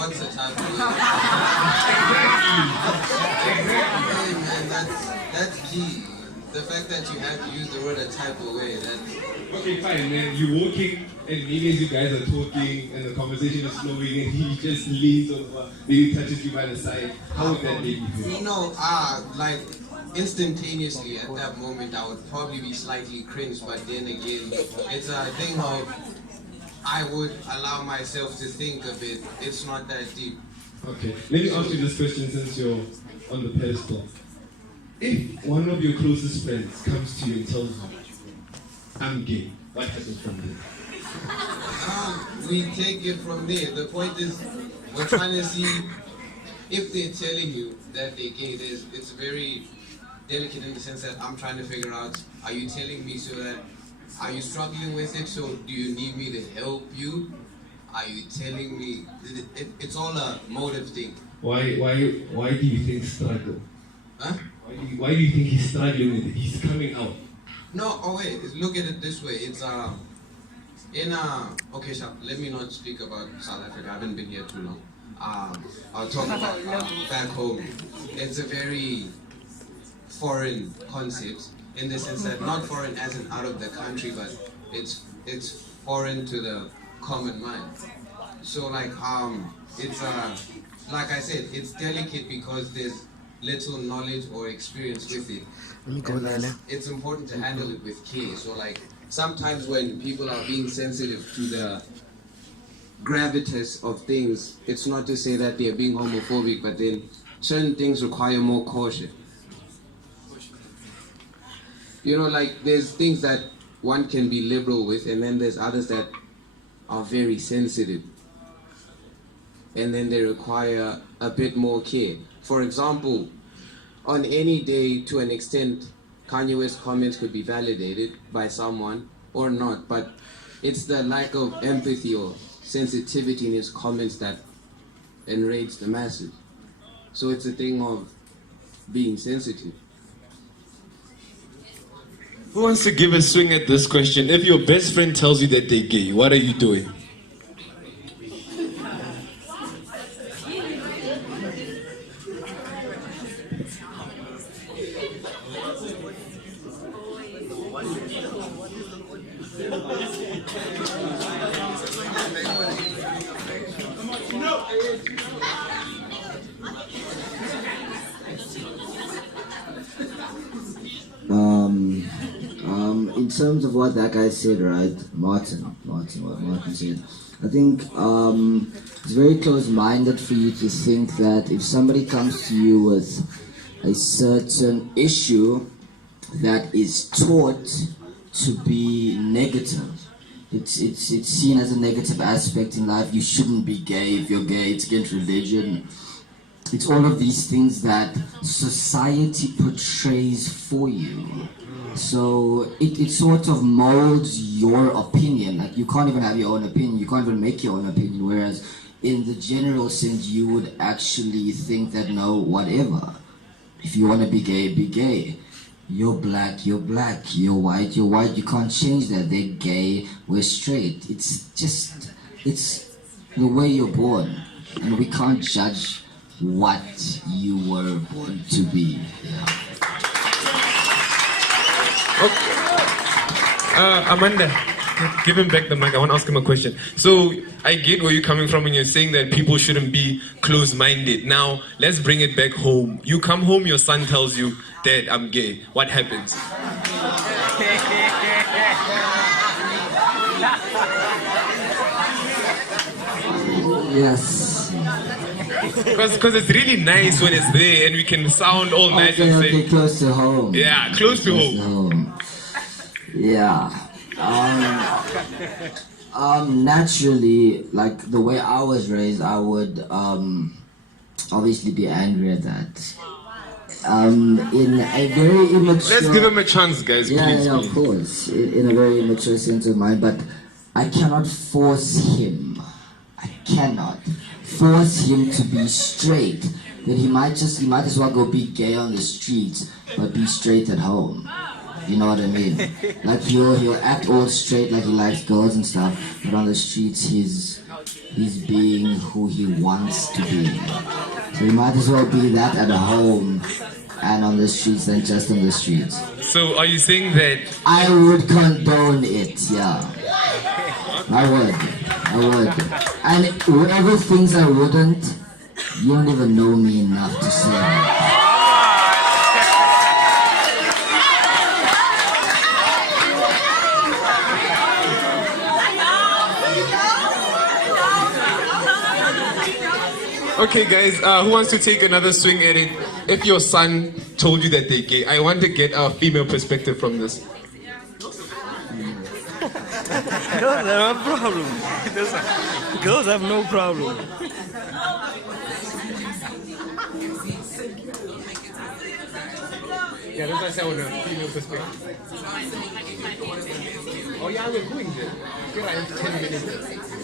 what's the type of way? Hey man, that's key. The fact that you have to use the word a type of way, that's... Okay, fine, man. You're walking, and maybe as you guys are talking, and the conversation is flowing, and he just leans over, maybe touches you by the side. How would that make you feel? You know, like, instantaneously at that moment, I would probably be slightly cringe, but then again, it's a thing of, I would allow myself to think a bit. It's not that deep. Okay, let me ask you this question since you're on the pedestal. If one of your closest friends comes to you and tells you, I'm gay, what happens from there? We take it from there. The point is, we're trying to see if they're telling you that they're gay. It's very delicate in the sense that I'm trying to figure out, are you telling me so that, are you struggling with it, so do you need me to help you? Are you telling me, it's all a motive thing. Why do you think struggle? Huh? Why do you think he's struggling with it? He's coming out. No, oh wait, look at it this way. It's okay, so let me not speak about South Africa. I haven't been here too long. I'll talk about back home. It's a very foreign concept in the sense that not foreign as in out of the country, but it's foreign to the common mind. So like it's like I said, it's delicate because there's little knowledge or experience with it. It's important to handle it with care. So like sometimes when people are being sensitive to the gravitas of things, it's not to say that they're being homophobic, but then certain things require more caution. You know, like there's things that one can be liberal with, and then there's others that are very sensitive, and then they require a bit more care. For example, on any day, to an extent, Kanye West's comments could be validated by someone or not, but it's the lack of empathy or sensitivity in his comments that enrage the masses. So it's a thing of being sensitive. Who wants to give a swing at this question? If your best friend tells you that they're gay, what are you doing? In terms of what that guy said, right, Martin, what Martin said, I think it's very close-minded for you to think that if somebody comes to you with a certain issue that is taught to be negative, it's seen as a negative aspect in life. You shouldn't be gay. If you're gay, it's against religion. It's all of these things that society portrays for you. So it sort of molds your opinion. Like you can't even have your own opinion. You can't even make your own opinion. Whereas in the general sense, you would actually think that no, whatever. If you want to be gay, be gay. You're black, you're black. You're white, you're white. You can't change that. They're gay, we're straight. It's the way you're born. And we can't judge what you were born to be. Yeah. Okay. Amanda, give him back the mic. I want to ask him a question. So I get where you're coming from when you're saying that people shouldn't be closed-minded. Now, let's bring it back home. You come home, your son tells you, Dad, I'm gay. What happens? Yes. Because it's really nice when it's there and we can sound all nice and say... Okay, close to home. Yeah, close to home. Yeah. Naturally, like the way I was raised, I would obviously be angry at that. In a very immature... Let's give him a chance, guys, please. Yeah, of course. In a very immature sense of mind, but I cannot force him. I cannot force him to be straight. That he might as well go be gay on the streets, but be straight at home. You know what I mean? Like he'll act all straight like he likes girls and stuff, but on the streets he's he's being who he wants to be. So he might as well be that at home and on the streets than just on the streets. So are you saying that... I would condone it, yeah. I would. And whoever thinks I wouldn't, you don't even know me enough to say that. Okay, guys, who wants to take another swing at it? If your son told you that they're gay, I want to get a female perspective from this. Girls have no problem. Girls have no problem. Yeah, that's why I said I want a female perspective. Oh yeah, we're going there. Okay, I have 10 minutes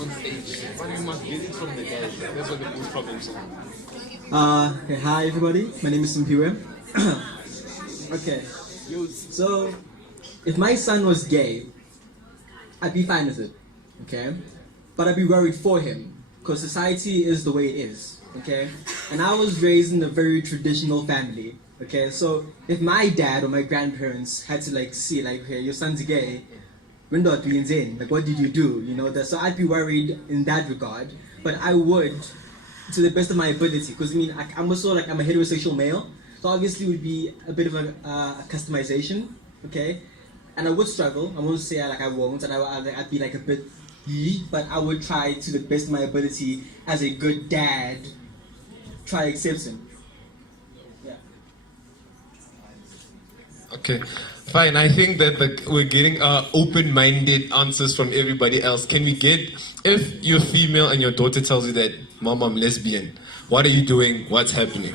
on stage. But you must get it from the guys. That's what the most problems are. Okay, hi everybody. My name is Simpiwe. Okay, so if my son was gay, I'd be fine with it, okay? But I'd be worried for him, because society is the way it is, okay? And I was raised in a very traditional family, okay? So if my dad or my grandparents had to see okay, your son's gay, like what did you do? You know, so I'd be worried in that regard. But I would, to the best of my ability, because I'm also I'm a heterosexual male, so obviously it would be a bit of a customization, okay? And I would struggle. I won't say I won't, and I'd be a bit, but I would try to the best of my ability as a good dad, try to accept him. Yeah. Okay, fine. I think that we're getting open-minded answers from everybody else. Can we get, if you're female and your daughter tells you that, Mom, I'm lesbian, what are you doing? What's happening?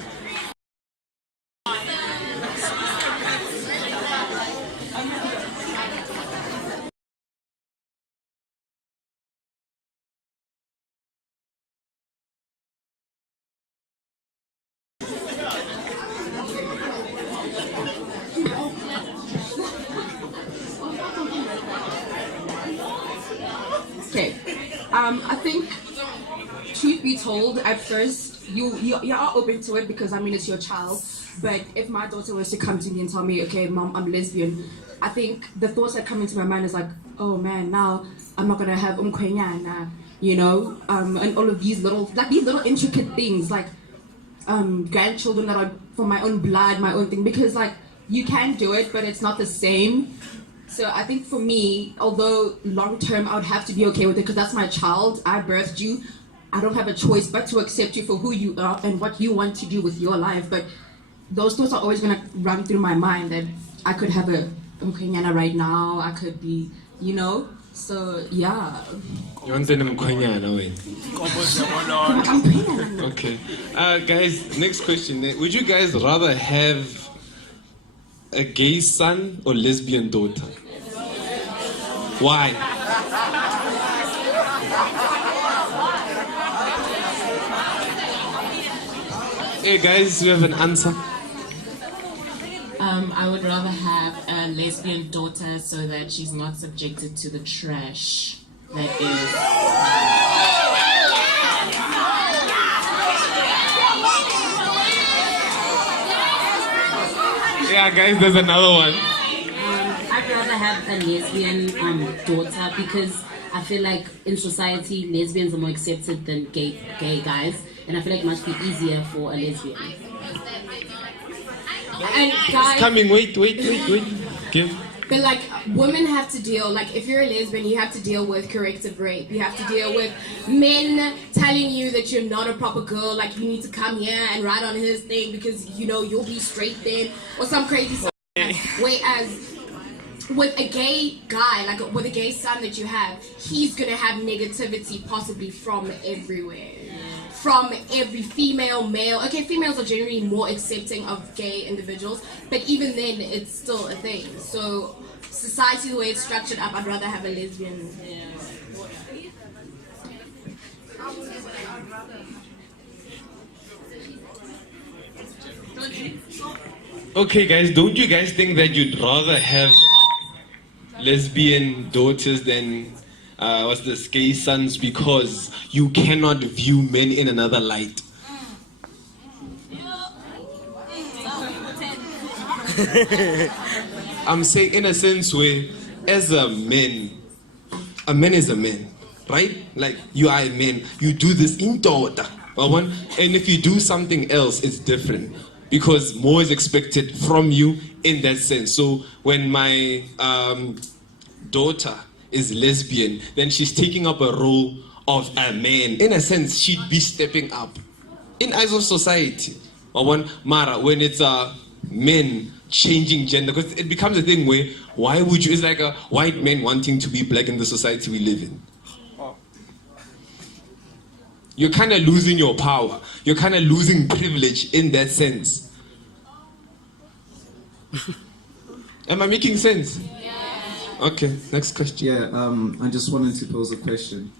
Okay, I think, truth be told, at first, you are open to it because, it's your child. But if my daughter was to come to me and tell me, okay, Mom, I'm lesbian, I think the thoughts that come into my mind is oh man, now I'm not gonna have umkhwenyana, you know, and all of these little intricate things, grandchildren that are from my own blood, my own thing, because you can do it, but it's not the same. So I think for me, although long term I would have to be okay with it because that's my child, I birthed you, I don't have a choice but to accept you for who you are and what you want to do with your life. But those thoughts are always going to run through my mind that I could have a Mkhwenyana right now, I could be, you know, so yeah. You want to know Mkhwenyana, wait. Okay. Guys, next question. Would you guys rather have a gay son or lesbian daughter? Why? Hey guys, you have an answer? I would rather have a lesbian daughter so that she's not subjected to the trash that is. Yeah, guys, there's another one. I'd rather have a lesbian daughter because I feel like in society lesbians are more accepted than gay guys, and I feel like it must be easier for a lesbian. And guys, Coming, wait. Give. but women have to deal, if you're a lesbian, you have to deal with corrective rape. You have to deal with men telling you that you're not a proper girl, you need to come here and ride on his thing because, you'll be straight then, or some crazy stuff. Whereas with a gay guy, with a gay son that you have, he's gonna have negativity possibly from everywhere. From every female, male. Okay, females are generally more accepting of gay individuals, but even then, it's still a thing. So, society, the way it's structured up, I'd rather have a lesbian. Okay, guys, don't you guys think that you'd rather have lesbian daughters than what's this, gay sons because you cannot view men in another light. I'm saying in a sense where, as a man is a man, right? Like, you are a man, you do this in daughter, and if you do something else, it's different. Because more is expected from you in that sense. So when my daughter is lesbian, then she's taking up a role of a man. In a sense, she'd be stepping up in eyes of society. Mara, when it's men changing gender, because it becomes a thing where, why would you, it's like a white man wanting to be black in the society we live in. You're kind of losing your power. You're kind of losing privilege in that sense. Am I making sense? Okay, next question. Yeah, I just wanted to pose a question.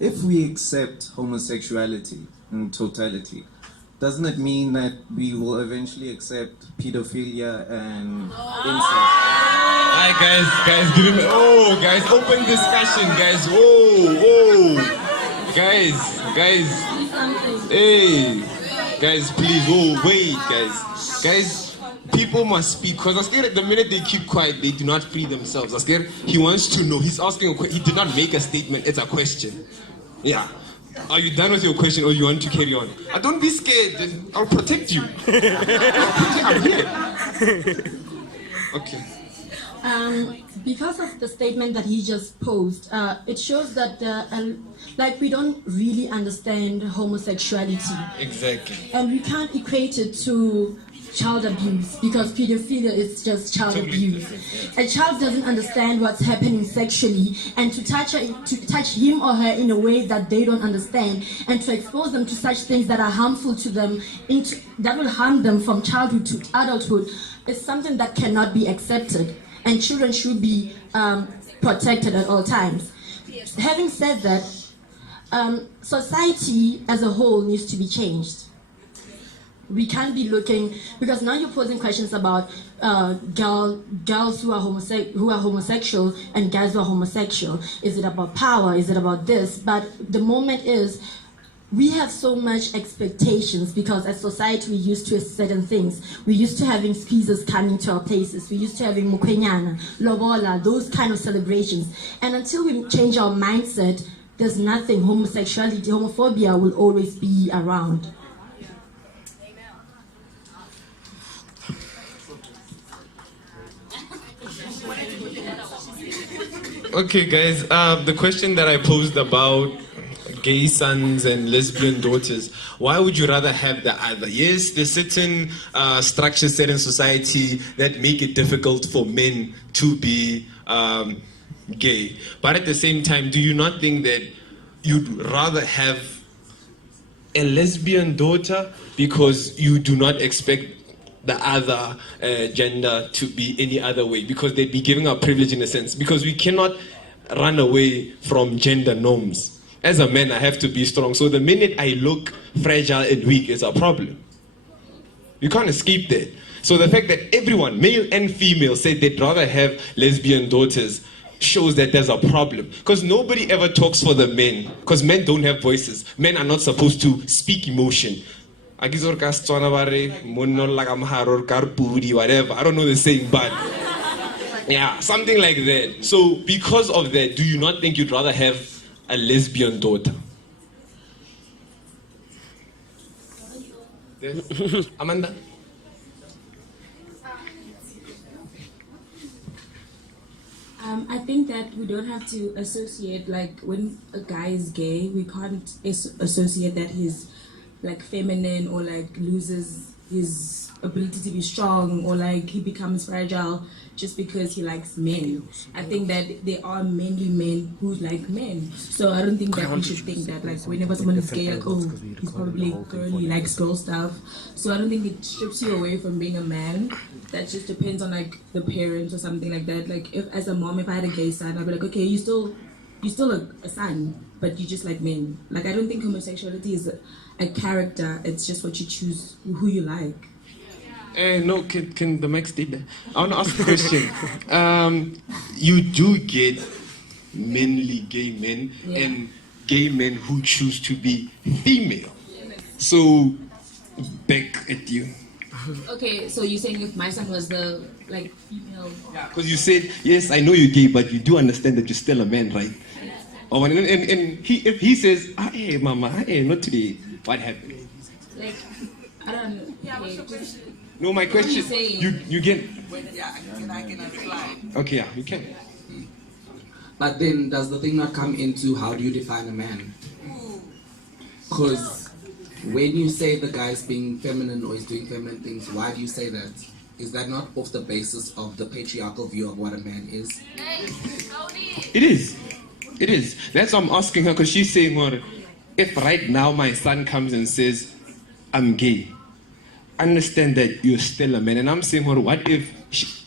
If we accept homosexuality in totality, doesn't it mean that we will eventually accept pedophilia and incest? Alright, guys, give me. Oh, guys, open discussion, guys. Whoa. Guys, hey, guys, please, wait, guys, people must speak, because I'm scared the minute they keep quiet, they do not free themselves. I'm scared he wants to know, he's asking a question, he did not make a statement, it's a question. Yeah, are you done with your question or you want to carry on? Don't be scared, I'll protect you. I'm here. Okay. Because of the statement that he just posed, it shows that like we don't really understand homosexuality. Exactly. And we can't equate it to child abuse, because pedophilia is just child abuse. A child doesn't understand what's happening sexually, and to touch him or her in a way that they don't understand, and to expose them to such things that are harmful to them, that will harm them from childhood to adulthood, is something that cannot be accepted. And children should be protected at all times. Having said that, society as a whole needs to be changed. We can't be looking, because now you're posing questions about girls who are homosexual and guys who are homosexual. Is it about power? Is it about this? But the moment is, we have so much expectations, because as society we're used to certain things. We're used to having speeches coming to our places. We're used to having mukwenyana, lobola, those kind of celebrations. And until we change our mindset, there's nothing. Homosexuality, homophobia will always be around. Okay, guys, the question that I posed about gay sons and lesbian daughters, why would you rather have the other? Yes, there's certain structures set in society that make it difficult for men to be gay. But at the same time, do you not think that you'd rather have a lesbian daughter because you do not expect the other gender to be any other way, because they'd be giving up privilege in a sense, because we cannot run away from gender norms. As a man, I have to be strong. So the minute I look fragile and weak is a problem. You can't escape that. So the fact that everyone, male and female, said they'd rather have lesbian daughters shows that there's a problem. Because nobody ever talks for the men. Because men don't have voices. Men are not supposed to speak emotion. Whatever. I don't know the saying, but yeah, something like that. So because of that, do you not think you'd rather have a lesbian daughter? Yes. Amanda? I think that we don't have to associate, like, when a guy is gay, we can't associate that he's like feminine, or like loses his ability to be strong, or like he becomes fragile just because he likes men. I think that there are mainly men who like men. So I don't think that we should think that, like, whenever someone is gay, like, oh, he's probably girly, he likes girl stuff. So I don't think it strips you away from being a man. That just depends on, like, the parents or something like that. Like, if as a mom, if I had a gay son, I'd be like, okay, you still a son, but you just like men. Like, I don't think homosexuality is a character. It's just what you choose, who you like. No, can the mic stay there? I want to ask a question. You do get manly gay men and gay men who choose to be female. So, back at you. Okay, so you're saying if my son was the female? Because you said, yes, I know you're gay, but you do understand that you're still a man, right? Oh, and if he says, hey, mama, hey, not today, what happened? I don't know. No, my question, you get... I can reply. Okay, yeah, you can. But then, does the thing not come into how do you define a man? Because when you say the guy's being feminine or he's doing feminine things, why do you say that? Is that not off the basis of the patriarchal view of what a man is? It is. It is. That's why I'm asking her, because she's saying, well, if right now my son comes and says, I'm gay, understand that you're still a man. And I'm saying, well, what if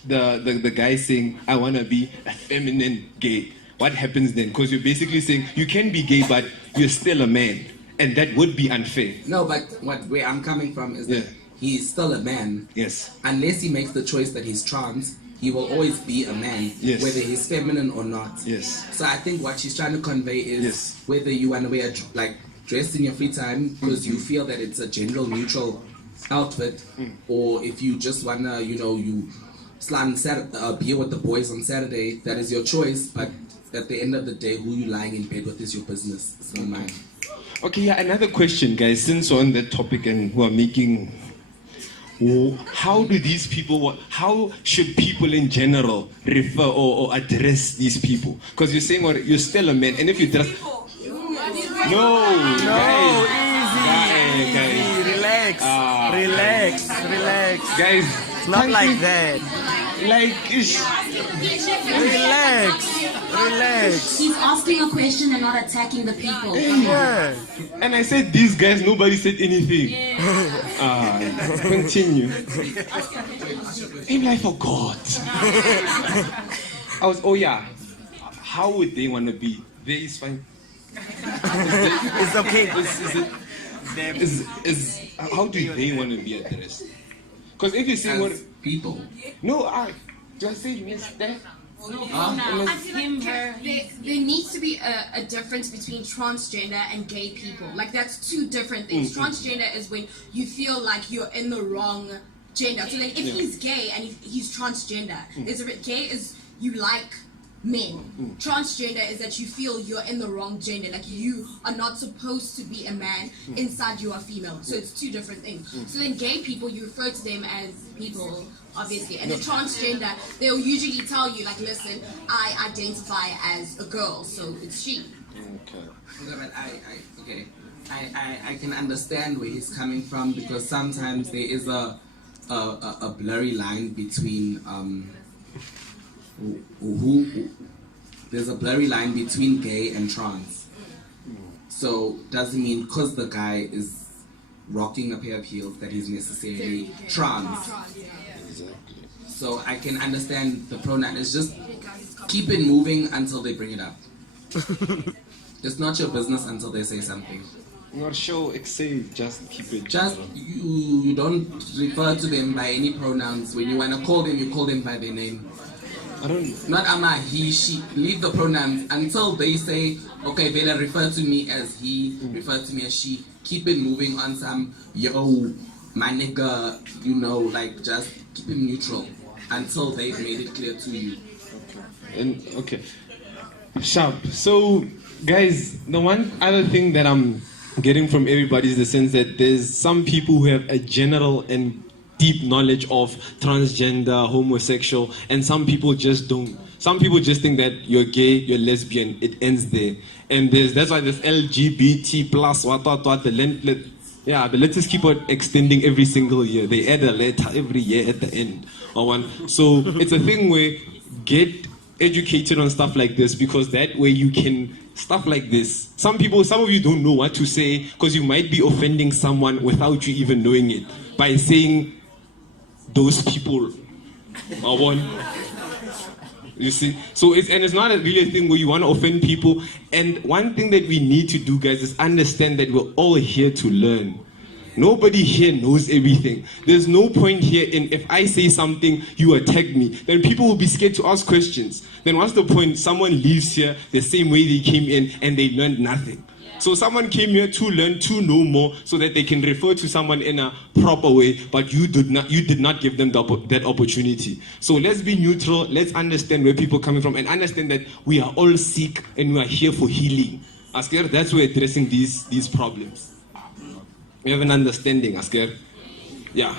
the guy is saying, I want to be a feminine gay? What happens then? Because you're basically saying, you can be gay, but you're still a man. And that would be unfair. No, but where I'm coming from is that he's still a man. Yes. Unless he makes the choice that he's trans, he will always be a man, whether he's feminine or not. Yes. So I think what she's trying to convey is whether you want to wear dress in your free time because you feel that it's a gender neutral outfit, or if you just wanna, you slam beer with the boys on Saturday, that is your choice. But at the end of the day, who you lying in bed with is your business. It's not mine. Okay, yeah, another question, guys, since we're on that topic and who are making... How should people in general refer or address these people? Because you're saying, well, you're still a man, and if you dress... No, easy, relax, guys. It's not like that. Relax. He's asking a question and not attacking the people. Yeah. And I said these guys, nobody said anything. Continue. Maybe I forgot. How would they want to be? There is fine. It's okay. How do they want to be addressed? Because if you say what people, do I say yes there? I feel like there needs to be a difference between transgender and gay people. Like, that's two different things. Transgender is when you feel like you're in the wrong gender. So then if he's gay and he's transgender, gay is you like men. Transgender is that you feel you're in the wrong gender, like you are not supposed to be a man, inside you are female. So it's two different things. So then gay people, you refer to them as people, obviously, and the transgender, they'll usually tell you, like, listen, I identify as a girl, so it's she. But I can understand where he's coming from, because sometimes there is a blurry line between there's a blurry line between gay and trans. So doesn't mean because the guy is rocking a pair of heels that he's necessarily trans. So I can understand the pronoun. It's just keep it moving until they bring it up. It's not your business until they say something. Not sure, except just keep it. Just you don't refer to them by any pronouns. When you want to call them, you call them by their name. I don't. Not ama, he, she. Leave the pronouns until they say, okay, Vela, refer to me as he, refer to me as she. Keep it moving on some, yo, my nigga, just keep it neutral until they've made it clear to you. Okay. Sharp. So, guys, the one other thing that I'm getting from everybody is the sense that there's some people who have a general and deep knowledge of transgender, homosexual, and some people just don't. Some people just think that you're gay, you're lesbian, it ends there. And that's why this LGBT plus the letters keep on extending every single year. They add a letter every year at the end. So it's a thing where get educated on stuff like this, because that way you can stuff like this. Some of you don't know what to say because you might be offending someone without you even knowing it by saying those people are one. You see? So it's not really a thing where you want to offend people. And one thing that we need to do, guys, is understand that we're all here to learn. Nobody here knows everything. There's no point here in if I say something, you attack me. Then people will be scared to ask questions. Then what's the point? Someone leaves here the same way they came in and they learned nothing. So someone came here to learn, to know more, so that they can refer to someone in a proper way, but you did not give them that opportunity. So let's be neutral, let's understand where people are coming from, and understand that we are all sick and we are here for healing. Asker, that's where we're addressing these problems. We have an understanding, Asker. Yeah.